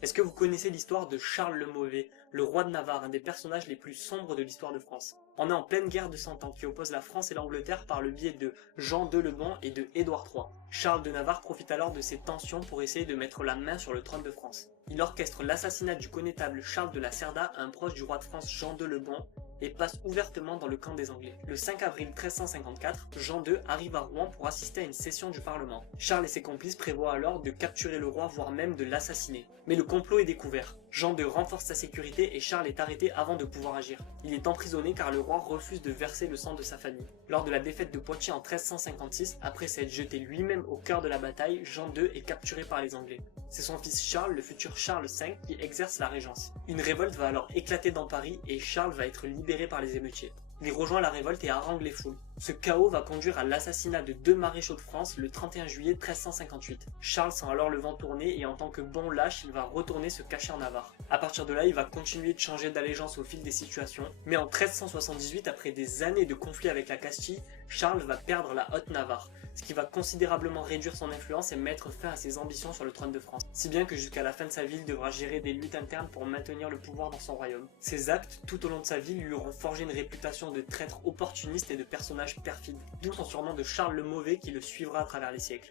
Est-ce que vous connaissez l'histoire de Charles le Mauvais, le roi de Navarre, un des personnages les plus sombres de l'histoire de France? On est en pleine guerre de Cent Ans qui oppose la France et l'Angleterre par le biais de Jean II le Bon et de Édouard III. Charles de Navarre profite alors de ces tensions pour essayer de mettre la main sur le trône de France. Il orchestre l'assassinat du connétable Charles de la Cerda, un proche du roi de France Jean II le Bon, et passe ouvertement dans le camp des Anglais. Le 5 avril 1354, Jean II arrive à Rouen pour assister à une session du Parlement. Charles et ses complices prévoient alors de capturer le roi, voire même de l'assassiner. Mais le complot est découvert. Jean II renforce sa sécurité et Charles est arrêté avant de pouvoir agir. Il est emprisonné car le roi refuse de verser le sang de sa famille. Lors de la défaite de Poitiers en 1356, après s'être jeté lui-même au cœur de la bataille, Jean II est capturé par les Anglais. C'est son fils Charles, le futur Charles V, qui exerce la régence. Une révolte va alors éclater dans Paris et Charles va être libéré par les émeutiers. Il rejoint la révolte et harangue les foules. Ce chaos va conduire à l'assassinat de 2 maréchaux de France le 31 juillet 1358. Charles sent alors le vent tourner et en tant que bon lâche, il va retourner se cacher en Navarre. À partir de là, il va continuer de changer d'allégeance au fil des situations, mais en 1378, après des années de conflits avec la Castille, Charles va perdre la Haute-Navarre, ce qui va considérablement réduire son influence et mettre fin à ses ambitions sur le trône de France. Si bien que jusqu'à la fin de sa vie, il devra gérer des luttes internes pour maintenir le pouvoir dans son royaume. Ses actes, tout au long de sa vie, lui auront forgé une réputation de traître opportuniste et de personnage perfide, d'où son surnom de Charles le Mauvais qui le suivra à travers les siècles.